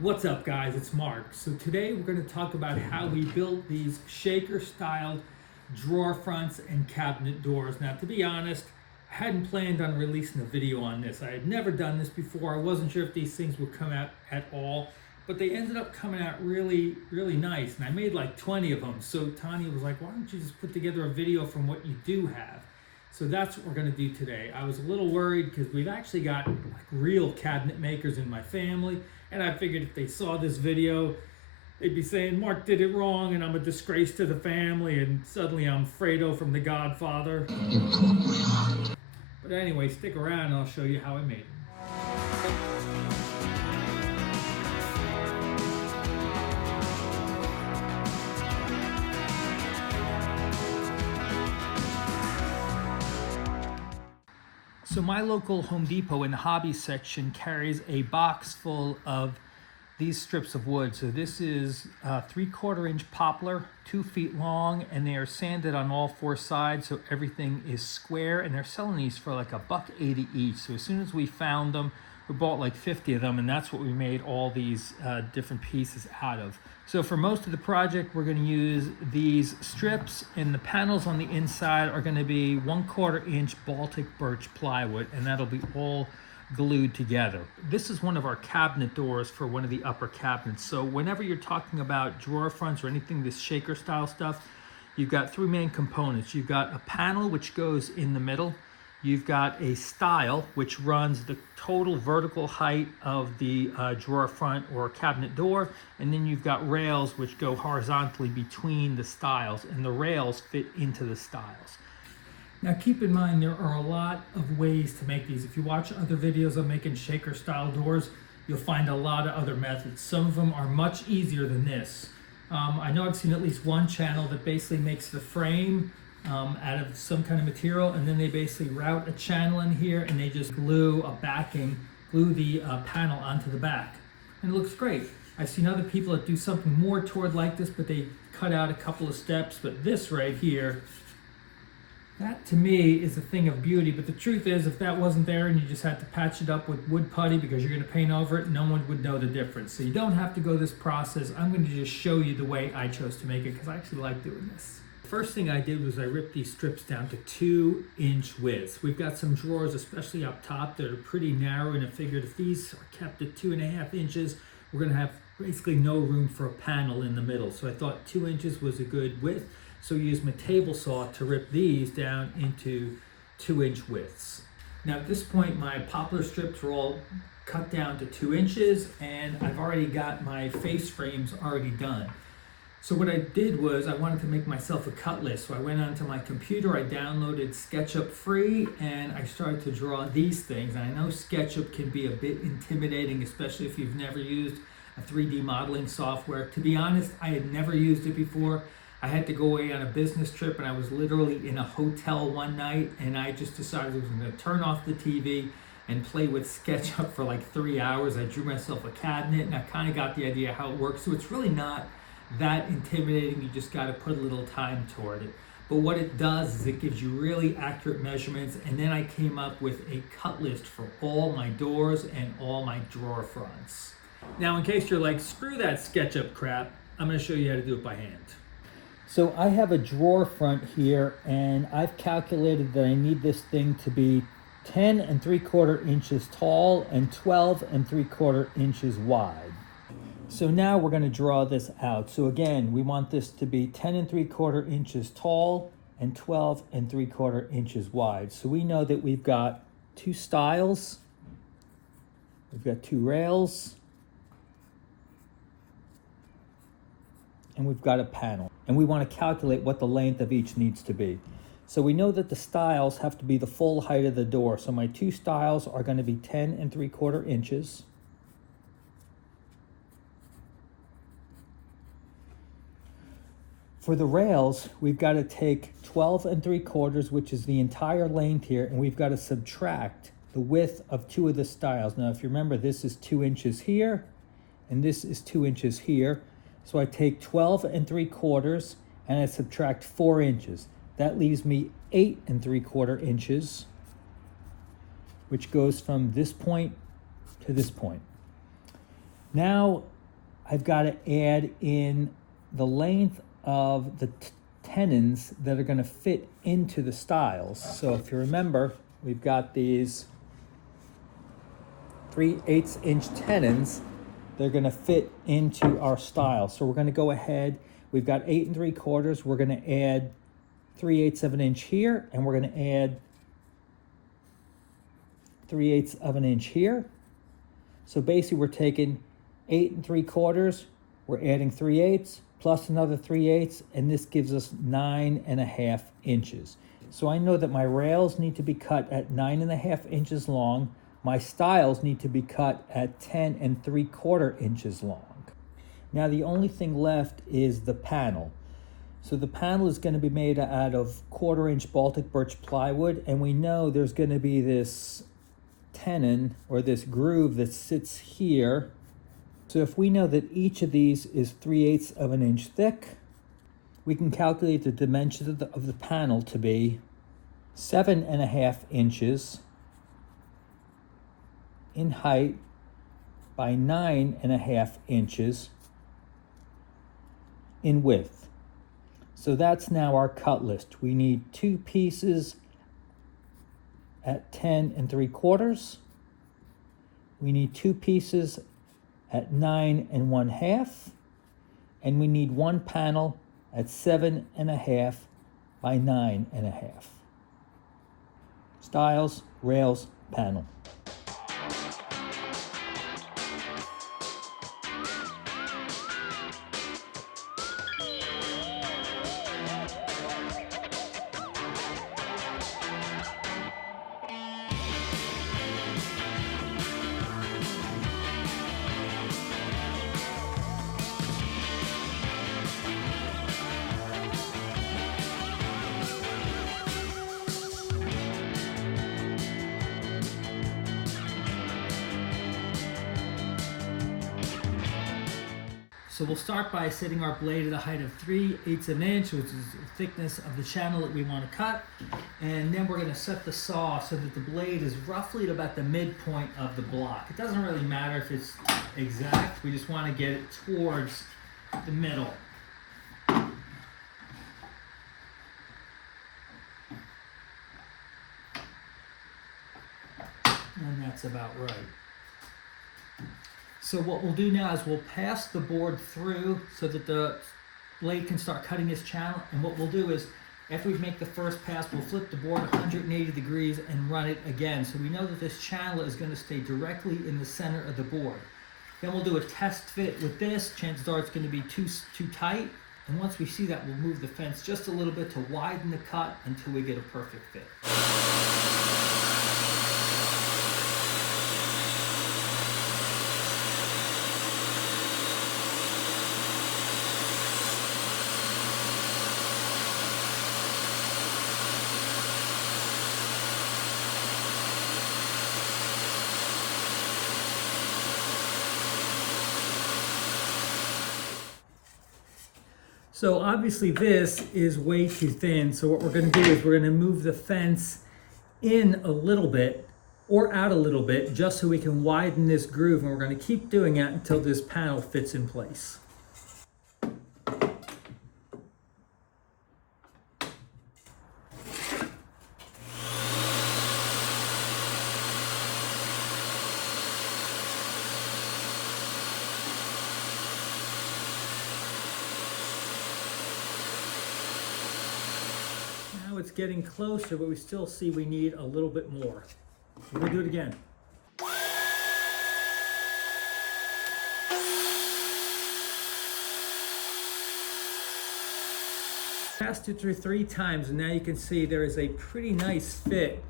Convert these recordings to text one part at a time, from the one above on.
What's up, guys? It's Mark. So today we're going to talk about how we built these shaker styled drawer fronts and cabinet doors. Now, to be honest, I hadn't planned on releasing a video on this. I had never done this before. I wasn't sure if these things would come out at all, but they ended up coming out really nice, and I made like 20 of them. So Tanya was like, why don't you just put together a video from what you do have? So that's what we're going to do today. I was a little worried because we've actually got like real cabinet makers in my family, and I figured if they saw this video, they'd be saying Mark did it wrong and I'm a disgrace to the family, and suddenly I'm Fredo from The Godfather. But anyway, stick around and I'll show you how I made it. So my local Home Depot in the hobby section carries a box full of these strips of wood. So this is 3/4 inch poplar, 2 feet long, and they are sanded on all 4 sides so everything is square, and they're selling these for like $1.80 each. So as soon as we found them, we bought like 50 of them, and that's what we made all these different pieces out of. So for most of the project, we're going to use these strips, and the panels on the inside are going to be 1/4 inch Baltic birch plywood, and that'll be all glued together. This is one of our cabinet doors for one of the upper cabinets. So whenever you're talking about drawer fronts or anything this shaker style stuff, you've got 3 main components. You've got a panel which goes in the middle. You've got a stile which runs the total vertical height of the drawer front or cabinet door, and then you've got rails which go horizontally between the stiles, and the rails fit into the stiles. Now keep in mind there are a lot of ways to make these. If you watch other videos of making shaker style doors, you'll find a lot of other methods. Some of them are much easier than this. I know I've seen at least one channel that basically makes the frame out of some kind of material, and then they basically route a channel in here and they just glue the panel onto the back, and it looks great. I've seen other people that do something more toward like this, but they cut out a couple of steps. But this right here, that to me is a thing of beauty. But the truth is, if that wasn't there and you just had to patch it up with wood putty because you're going to paint over it, no one would know the difference. So you don't have to go this process. I'm going to just show you the way I chose to make it because I actually like doing this. First thing I did was I ripped these strips down to 2-inch widths. We've got some drawers, especially up top, that are pretty narrow, and I figured if these are kept at 2.5 inches, we're going to have basically no room for a panel in the middle. So I thought 2 inches was a good width. So I used my table saw to rip these down into 2-inch widths. Now at this point, my poplar strips were all cut down to 2 inches, and I've already got my face frames already done. So what I did was I wanted to make myself a cut list. So I went onto my computer, I downloaded SketchUp free, and I started to draw these things. And I know SketchUp can be a bit intimidating, especially if you've never used a 3D modeling software. To be honest, I had never used it before. I had to go away on a business trip, and I was literally in a hotel one night, and I just decided I was going to turn off the TV and play with SketchUp for like 3 hours. I drew myself a cabinet, and I kind of got the idea how it works. So it's really not that intimidating. You just got to put a little time toward it. But what it does is it gives you really accurate measurements, and then I came up with a cut list for all my doors and all my drawer fronts. Now, in case you're like, screw that SketchUp crap, I'm going to show you how to do it by hand. So I have a drawer front here, and I've calculated that I need this thing to be 10 3/4 inches tall and 12 3/4 inches wide. So now we're going to draw this out. So again, we want this to be 10 3/4 inches tall and 12 3/4 inches wide. So we know that we've got 2 stiles, we've got 2 rails, and we've got a panel. And we want to calculate what the length of each needs to be. So we know that the stiles have to be the full height of the door. So my 2 stiles are going to be 10 3/4 inches. For the rails, we've got to take 12 3/4, which is the entire length here, and we've got to subtract the width of 2 of the stiles. Now, if you remember, this is 2 inches here, and this is 2 inches here. So I take 12 3/4 and I subtract 4 inches. That leaves me 8 3/4 inches, which goes from this point to this point. Now I've got to add in the length of the tenons that are going to fit into the stiles. So if you remember, we've got these 3/8 inch tenons. They're going to fit into our stile. So we're going to go ahead. We've got 8 3/4. We're going to add 3/8 of an inch here, and we're going to add 3/8 of an inch here. So basically we're taking 8 3/4, we're adding 3/8 plus another 3/8, and this gives us 9.5 inches. So I know that my rails need to be cut at 9.5 inches long. My stiles need to be cut at 10 3/4 inches long. Now the only thing left is the panel. So the panel is going to be made out of 1/4 inch Baltic birch plywood, and we know there's going to be this tenon or this groove that sits here. So if we know that each of these is 3/8 of an inch thick, we can calculate the dimensions of the panel to be 7.5 inches in height by 9.5 inches in width. So that's now our cut list. We need 2 pieces at 10 3/4. We need 2 pieces at 9 1/2, and we need 1 panel at 7.5 by 9.5. Stiles, rails, panel. So we'll start by setting our blade at a height of 3/8 of an inch, which is the thickness of the channel that we want to cut. And then we're going to set the saw so that the blade is roughly at about the midpoint of the block. It doesn't really matter if it's exact, we just want to get it towards the middle. And that's about right. So what we'll do now is we'll pass the board through so that the blade can start cutting this channel. And what we'll do is, after we make the first pass, we'll flip the board 180 degrees and run it again. So we know that this channel is going to stay directly in the center of the board. Then we'll do a test fit with this. Chances are it's going to be too tight. And once we see that, we'll move the fence just a little bit to widen the cut until we get a perfect fit. So obviously this is way too thin. So what we're going to do is we're going to move the fence in a little bit or out a little bit just so we can widen this groove. And we're going to keep doing that until this panel fits in place. It's getting closer, but we still see we need a little bit more. So we'll do it again. Passed it through 3 times, and now you can see there is a pretty nice fit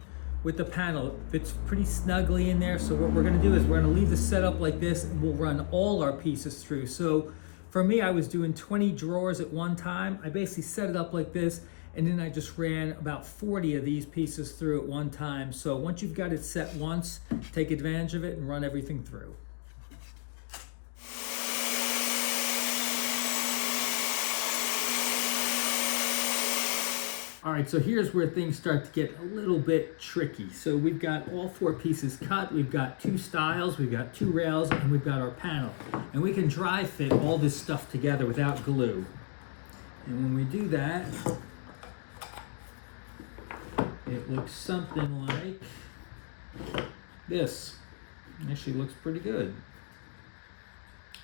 with the panel. It fits pretty snugly in there. So what we're going to do is we're going to leave the setup like this, and we'll run all our pieces through. So for me, I was doing 20 drawers at one time. I basically set it up like this, and then I just ran about 40 of these pieces through at one time. So once you've got it set once, take advantage of it and run everything through. All right, so here's where things start to get a little bit tricky. So we've got all 4 pieces cut, we've got 2 stiles, we've got 2 rails, and we've got our panel. And we can dry fit all this stuff together without glue. And when we do that, it looks something like this. Actually looks pretty good.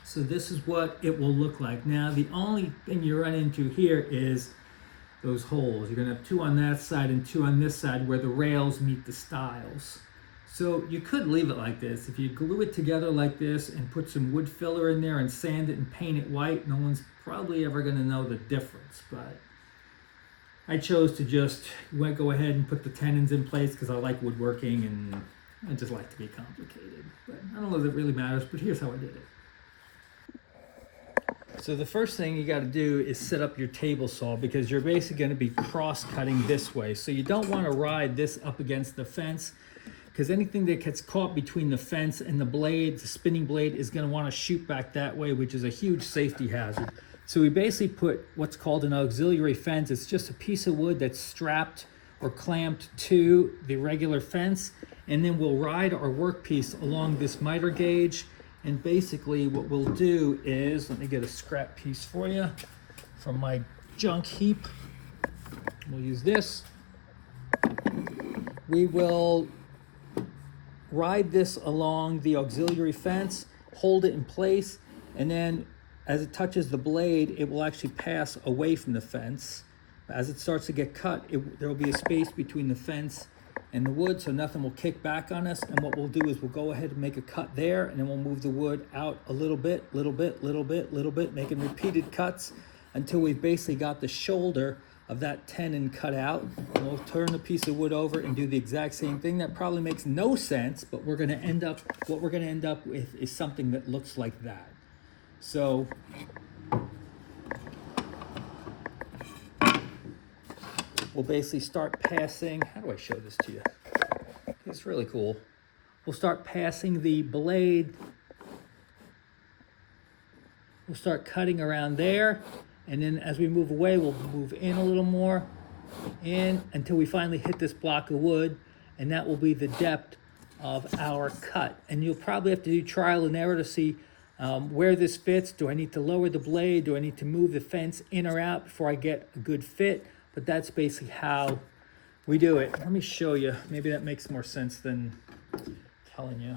So this is what it will look like. Now the only thing you run into here is those holes. You're gonna have 2 on that side and 2 on this side where the rails meet the stiles. So you could leave it like this. If you glue it together like this and put some wood filler in there and sand it and paint it white, no one's probably ever gonna know the difference. But I chose to just go ahead and put the tenons in place because I like woodworking and I just like to be complicated. But I don't know if it really matters, but here's how I did it. So the first thing you got to do is set up your table saw because you're basically going to be cross-cutting this way. So you don't want to ride this up against the fence because anything that gets caught between the fence and the blade, the spinning blade, is going to want to shoot back that way, which is a huge safety hazard. So we basically put what's called an auxiliary fence. It's just a piece of wood that's strapped or clamped to the regular fence, and then we'll ride our workpiece along this miter gauge. And basically what we'll do is, let me get a scrap piece for you from my junk heap. We'll use this. We will ride this along the auxiliary fence, hold it in place, and then as it touches the blade, it will actually pass away from the fence. As it starts to get cut, there will be a space between the fence and the wood, so nothing will kick back on us. And what we'll do is we'll go ahead and make a cut there, and then we'll move the wood out a little bit, making repeated cuts until we've basically got the shoulder of that tenon cut out. And we'll turn the piece of wood over and do the exact same thing. That probably makes no sense, but what we're gonna end up with is something that looks like that. So we'll basically start passing, how do I show this to you? It's really cool. We'll start passing the blade. We'll start cutting around there. And then as we move away, we'll move in a little more, in until we finally hit this block of wood. And that will be the depth of our cut. And you'll probably have to do trial and error to see where this fits. Do I need to lower the blade? Do I need to move the fence in or out before I get a good fit? But that's basically how we do it. Let me show you. Maybe that makes more sense than telling you.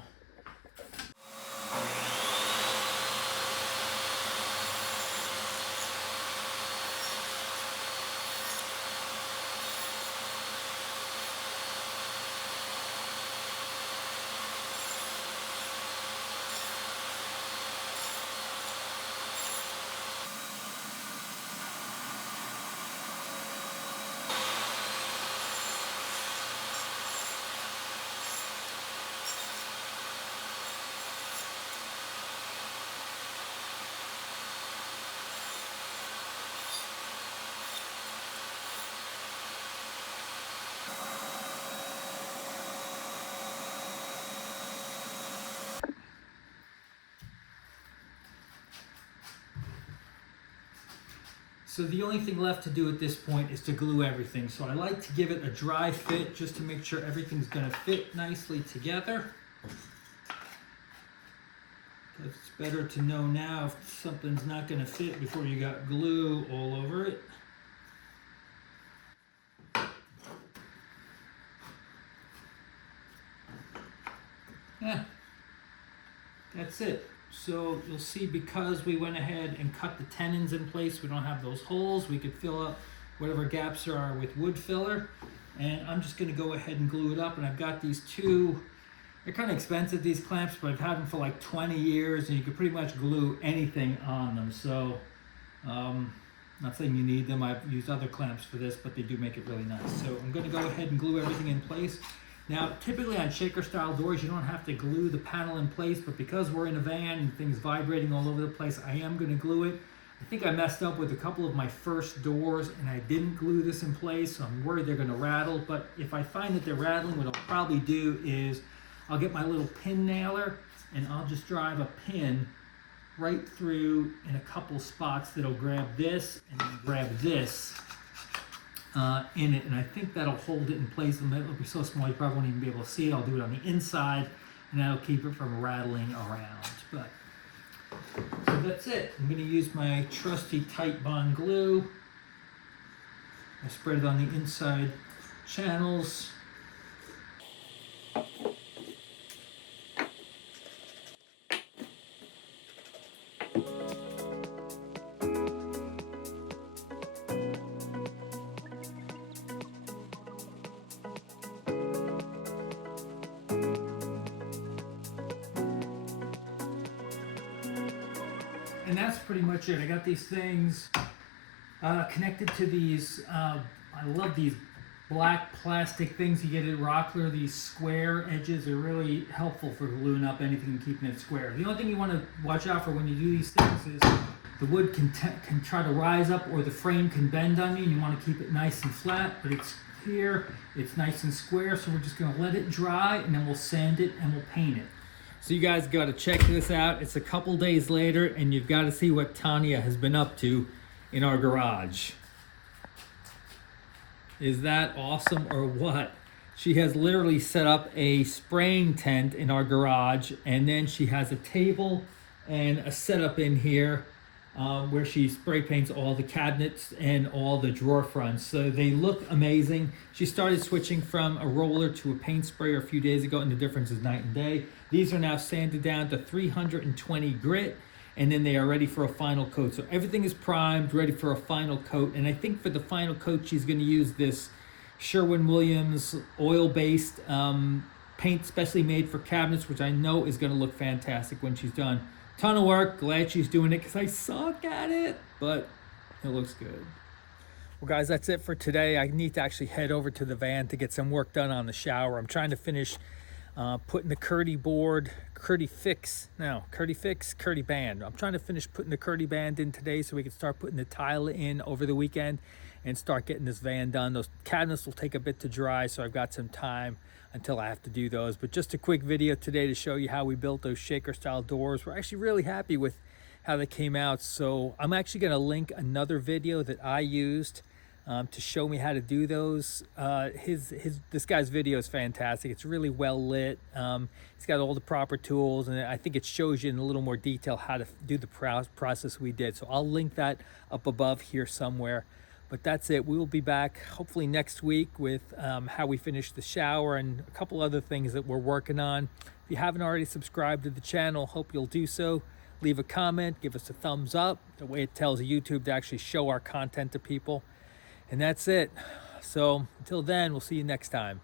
So the only thing left to do at this point is to glue everything. So I like to give it a dry fit just to make sure everything's gonna fit nicely together. It's better to know now if something's not gonna fit before you got glue all over it. Yeah, that's it. So you'll see, because we went ahead and cut the tenons in place, we don't have those holes. We could fill up whatever gaps there are with wood filler. And I'm just gonna go ahead and glue it up. And I've got these 2, they're kind of expensive, these clamps, but I've had them for like 20 years and you can pretty much glue anything on them. So, not saying you need them. I've used other clamps for this, but they do make it really nice. So I'm gonna go ahead and glue everything in place. Now, typically on shaker style doors, you don't have to glue the panel in place, but because we're in a van and things vibrating all over the place, I am gonna glue it. I think I messed up with a couple of my first doors and I didn't glue this in place, so I'm worried they're gonna rattle. But if I find that they're rattling, what I'll probably do is I'll get my little pin nailer and I'll just drive a pin right through in a couple spots that'll grab this and then grab this. in it, and I think that'll hold it in place. It'll be so small you probably won't even be able to see it. I'll do it on the inside, and that'll keep it from rattling around. But so that's it. I'm going to use my trusty tight bond glue. I spread it on the inside channels. And that's pretty much it. I got these things connected to these, I love these black plastic things you get at Rockler. These square edges are really helpful for gluing up anything and keeping it square. The only thing you want to watch out for when you do these things is the wood can try to rise up, or the frame can bend on you, and you want to keep it nice and flat, but it's here, it's nice and square, so we're just going to let it dry, and then we'll sand it and we'll paint it. So you guys got to check this out. It's a couple days later, and you've got to see what Tania has been up to in our garage. Is that awesome or what? She has literally set up a spraying tent in our garage, and then she has a table and a setup in here where she spray paints all the cabinets and all the drawer fronts. So they look amazing. She started switching from a roller to a paint sprayer a few days ago, and the difference is night and day. These are now sanded down to 320 grit, and then they are ready for a final coat. So everything is primed, ready for a final coat. And I think for the final coat, she's going to use this Sherwin-Williams oil-based paint specially made for cabinets, which I know is going to look fantastic when she's done. Ton of work. Glad she's doing it because I suck at it, but it looks good. Well, guys, that's it for today. I need to actually head over to the van to get some work done on the shower. I'm trying to finish putting the Curdy band. I'm trying to finish putting the Curdy band in today so we can start putting the tile in over the weekend and start getting this van done. Those cabinets will take a bit to dry, so I've got some time until I have to do those. But just a quick video today to show you how we built those shaker style doors. We're actually really happy with how they came out. So I'm actually going to link another video that I used to show me how to do those. This guy's video is fantastic. It's really well lit. He's got all the proper tools, and I think it shows you in a little more detail how to do the process we did. So I'll link that up above here somewhere. But that's it. We will be back hopefully next week with how we finish the shower and a couple other things that we're working on. If you haven't already subscribed to the channel, hope you'll do so. Leave a comment, give us a thumbs up. The way it tells YouTube to actually show our content to people. And that's it. So until then, we'll see you next time.